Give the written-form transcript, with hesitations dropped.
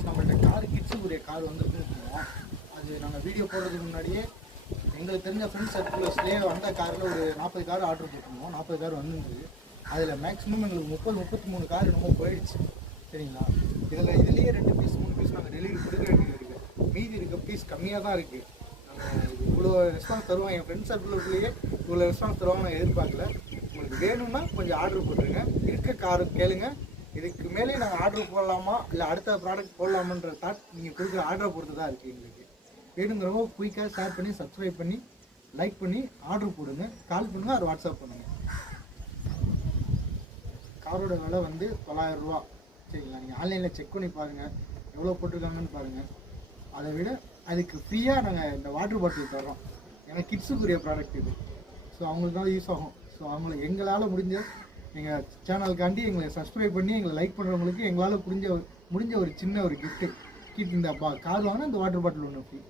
Friends, நம்மள்ட்ட car கிட்ஸுக்குரிய car வந்துருக்குன்னு வச்சுக்கோம். அது நாங்கள் வீடியோ போடுறதுக்கு முன்னாடியே எங்களுக்கு தெரிஞ்ச ஃப்ரெண்ட்ஸ் சர்க்கிள்ஸ்லேயே வந்த காரில் ஒரு 40 கார் ஆர்டர் போட்டிருந்தோம். 40 கார் வந்துருந்தது. அதில் மேக்ஸிமம் எங்களுக்கு 33 கார் என்னமோ போயிடுச்சு. சரிங்களா? இதுலேயே 2 பீஸ் 3 பீஸ் நாங்கள் டெலிவரி கொடுக்க வேண்டியது இருக்குது. மீதி இருக்க பீஸ் கம்மியாக தான் இருக்குது. நாங்கள் இவ்வளோ ரெஸ்பான்ஸ் தருவாங்க, என் ஃப்ரெண்ட்ஸ் சர்க்கிள்குள்ளேயே இவ்வளோ ரெஸ்பான்ஸ் தருவாங்க நான் எதிர்பார்க்கல. உங்களுக்கு வேணும்னா கொஞ்சம் ஆர்டர் போட்டுருங்க. இருக்க காரு கேளுங்க. இதுக்கு மேலே நாங்கள் ஆர்டர் போடலாமா இல்லை அடுத்த ப்ராடக்ட் போடலாமான்ற தாட் நீங்கள் கொடுக்குற ஆர்டரை பொறுத்து தான் இருக்குது. எங்களுக்கு வேணுங்கிறவங்க குயிக்காக ஷேர் பண்ணி சப்ஸ்கிரைப் பண்ணி லைக் பண்ணி ஆர்டர் போடுங்க. கால் பண்ணுங்கள், அது வாட்ஸ்அப் பண்ணுங்கள். காரோட விலை வந்து 900 ரூபா. சரிங்களா? நீங்கள் ஆன்லைனில் செக் பண்ணி பாருங்கள் எவ்வளோ போட்டிருக்காங்கன்னு பாருங்கள். அதை விட அதுக்கு ஃப்ரீயாக நாங்கள் இந்த வாட்டர் பாட்டில் தர்றோம். ஏன்னா கிட்ஸுக்குரிய ப்ராடக்ட் இது. ஸோ அவங்களுக்கு தான் யூஸ் ஆகும். ஸோ அவங்களுக்கு எங்களால் முடிஞ்ச எங்கள் சேனலுக்காண்டி எங்களை சப்ஸ்கிரைப் பண்ணி எங்களை லைக் பண்ணுறவங்களுக்கு எங்களால் முடிஞ்ச ஒரு சின்ன ஒரு கிஃப்ட்டு. இந்த கார் வாங்கினா இந்த வாட்டர் பாட்டில் ஒன்று ஃப்ரீ.